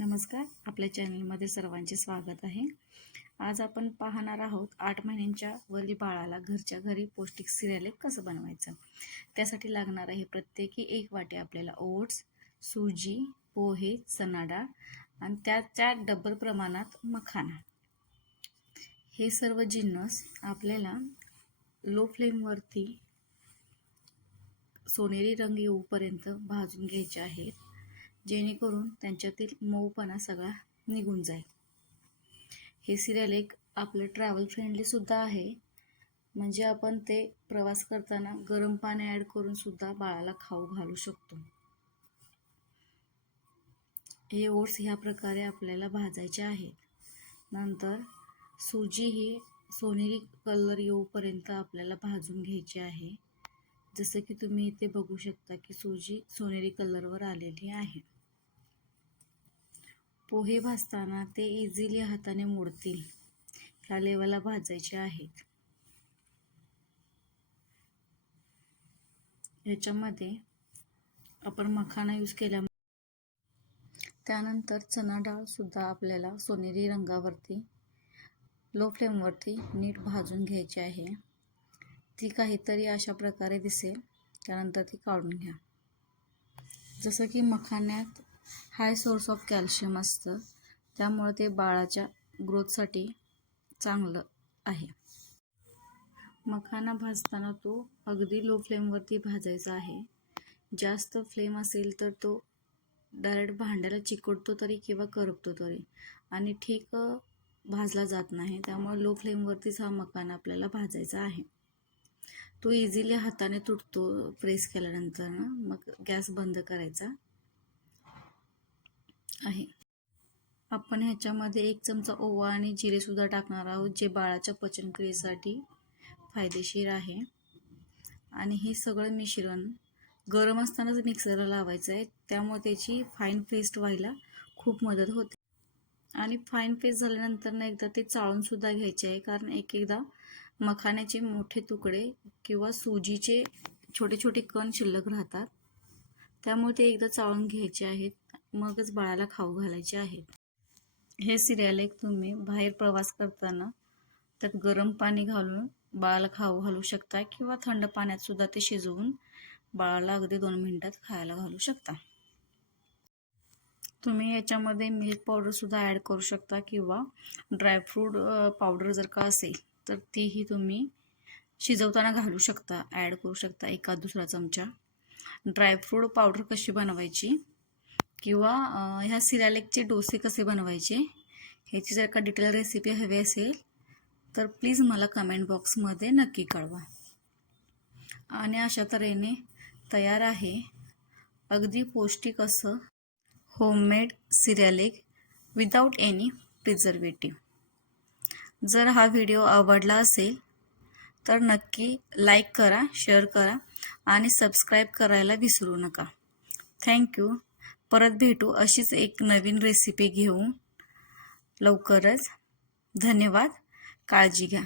नमस्कार. आपल्या चॅनलमध्ये सर्वांचे स्वागत आहे. आज आपण पाहणार आहोत आठ महिन्यांच्या वरील बाळाला घरच्या घरी पौष्टिक सिरियले कसं बनवायचं? त्यासाठी लागणार आहे प्रत्येकी एक वाटी आपल्याला ओट्स सुजी पोहे चना डाळ आणि त्याच्या डबल प्रमाणात मखाना. हे सर्व जिन्नस आपल्याला लो फ्लेमवरती सोनेरी रंग येऊपर्यंत भाजून घ्यायचे आहेत. जेणेकरून त्यांच्यातील मऊपणा सगळा निघून जाईल. हे सिरियल एक आपलं ट्रॅव्हल फ्रेंडलीसुद्धा आहे. म्हणजे आपण ते प्रवास करताना गरम पाणी ॲड करूनसुद्धा बाळाला खाऊ घालू शकतो. हे ओट्स ह्या प्रकारे आपल्याला भाजायचे आहेत. नंतर सुजी ही सोनेरी कलर येऊपर्यंत आपल्याला भाजून घ्यायची आहे. जसं की तुम्ही इथे बघू शकता की सुजी सोनेरी कलरवर आलेली आहे. पोहे भाजताना ते इझिली हाताने मोडतील. ह्या लेवलला भाजायचे आहेत. ह्याच्यामध्ये आपण मखाना यूज केल्या त्यानंतर चना डाळ सुद्धा आपल्याला सोनेरी रंगावरती लो फ्लेमवरती नीट भाजून घ्यायची आहे. ती काहीतरी अशा प्रकारे दिसेल. त्यानंतर ती काढून घ्या. जसं की मखाण्यात हाय सोर्स ऑफ कॅल्शियम असतं. त्यामुळे ते बाळाच्या ग्रोथसाठी चांगलं आहे. मखाना भाजताना तो अगदी लो फ्लेमवरती भाजायचा आहे. जास्त फ्लेम असेल तर तो डायरेक्ट भांड्याला चिकटतो तरी किंवा करपतो तरी. आणि ठीक भाजला जात नाही. त्यामुळे लो फ्लेमवरतीच हा मखाना आपल्याला भाजायचा आहे. तो इझिली हाताने तुटतो प्रेस केल्यानंतर मग गॅस बंद करायचा आहे आपण ह्याच्यामध्ये एक चमचा ओवा आणि जिरेसुद्धा टाकणार आहोत जे बाळाच्या पचनक्रियेसाठी फायदेशीर आहे. आणि हे सगळं मिश्रण गरम असतानाच मिक्सरला लावायचं आहे. त्यामुळे त्याची फाईन पेस्ट व्हायला खूप मदत होते. आणि फाईन पेस्ट झाल्यानंतर ना एकदा ते चाळूनसुद्धा घ्यायचे आहे. कारण एक एकदा मखाण्याचे मोठे तुकडे किंवा सुजीचे छोटे छोटे कण शिल्लक राहतात. त्यामुळे ते एकदा चाळून घ्यायचे आहेत. मगच बाळाला खाऊ घालायचे आहेत. हे सिरियल एक तुम्ही बाहेर प्रवास करताना त्यात गरम पाणी घालून बाळाला खाऊ घालू शकता किंवा थंड पाण्यात सुद्धा ते शिजवून बाळाला अगदी दोन मिनिटात खायला घालू शकता. तुम्ही याच्यामध्ये मिल्क पावडरसुद्धा ॲड करू शकता किंवा ड्रायफ्रूट पावडर जर का असेल तर तीही तुम्ही शिजवताना घालू शकता ॲड करू शकता एका दुसरा चमचा. ड्रायफ्रूट पावडर कशी बनवायची? किंवा ह्या सिरालेकचे डोसे कसे बनवायचे ह्याची जर का डिटेल रेसिपी हवी असेल तर प्लीज मला कमेंट बॉक्समध्ये नक्की कळवा. आणि अशा तऱ्हेने तयार आहे अगदी पौष्टिक असं homemade Cerelac without any preservative जर हा व्हिडिओ आवडला असेल तर नक्की लाईक करा शेअर करा आणि सबस्क्राईब करायला विसरू नका. थँक्यू परत भेटू अशीच एक नवीन रेसिपी घेऊन लवकरच. धन्यवाद. काळजी घ्या.